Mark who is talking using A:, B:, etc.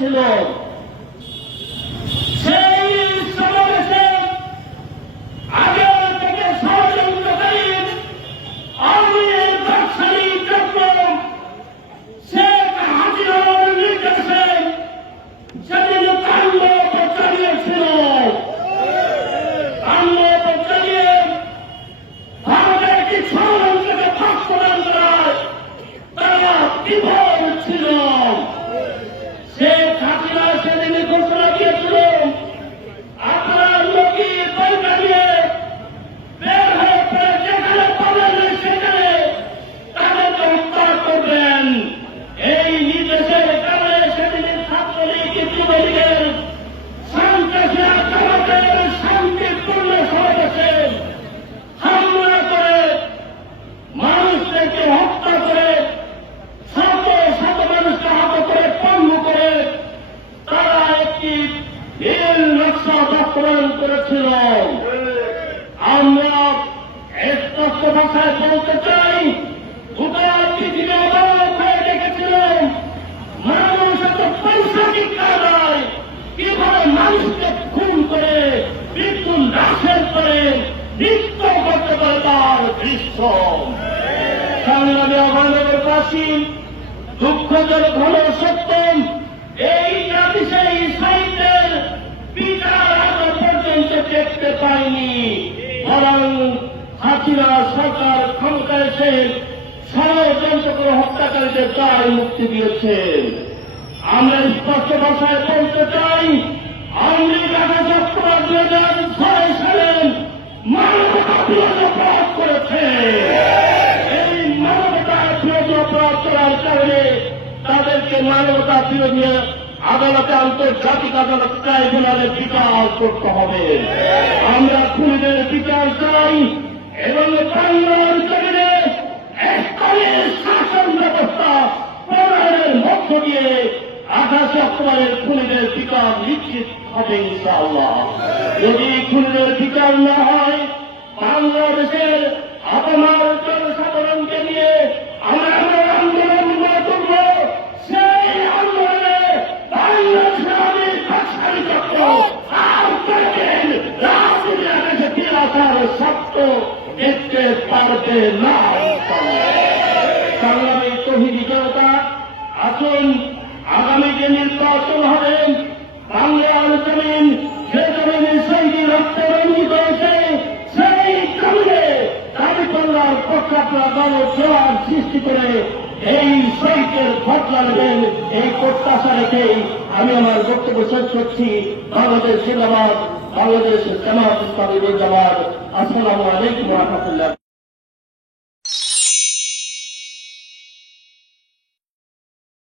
A: 之内 ভাষায় বলতে চাই। অবাক হয়ে মানুষ এত কীভাবে মানুষকে খুন করে, মৃত্যু নাশের করে করতে পারে তার দৃশ্য সংগ্রামে সত্য, এই জাতি সেই বিচার আজ পর্যন্ত দেখতে পাইনি। বরং হাসিনা সরকার ক্ষমতা এসে ষড়যন্ত্র করে হত্যাকারীদের দায় মুক্তি দিয়েছেন আমরা স্পষ্ট ভাষায় বলতে চাই হাজার ছয় সালে অপরাধ করেছে। এই মানবতা বিরোধী অপরাধ করার কারণে তাদেরকে মানবতা বিরোধী আদালতে আন্তর্জাতিক আদালত ট্রাইব্যুনালে বিচার করতে হবে। আমরা খুনিদের বিচার চাই এবং বাংলার জমিনে এককালীন শাসন ব্যবস্থা প্রণয়নের মধ্য দিয়ে আঠাশে অক্টোবরের খুনিদের বিচার নিশ্চিত হবে ইনশাআল্লাহ। যদি খুনিদের বিচার না হয়, বাংলাদেশের আপনার জনসাধারণকে নিয়ে আমরা দেখতে পারবে না। সংগ্রামী তহিদি জনতা, আসুন আগামী যে নির্বাচন হবে বাংলার জমিন যে জমিনে শহীদ রক্তে রঞ্জিত হয়েছে সেই জমিনে দাবি করার পক্ষে দল জোয়ার সৃষ্টি করে এই শহীদের বদলা নেবেন এই প্রত্যাশা রেখেই আমি আমার বক্তব্য শেষ করছি। বাংলাদেশ জিন্দাবাদ, বাংলাদেশ জামাত ইসলামী জামাত আসসালামু আলাইকুম রহমতুল্লাহ।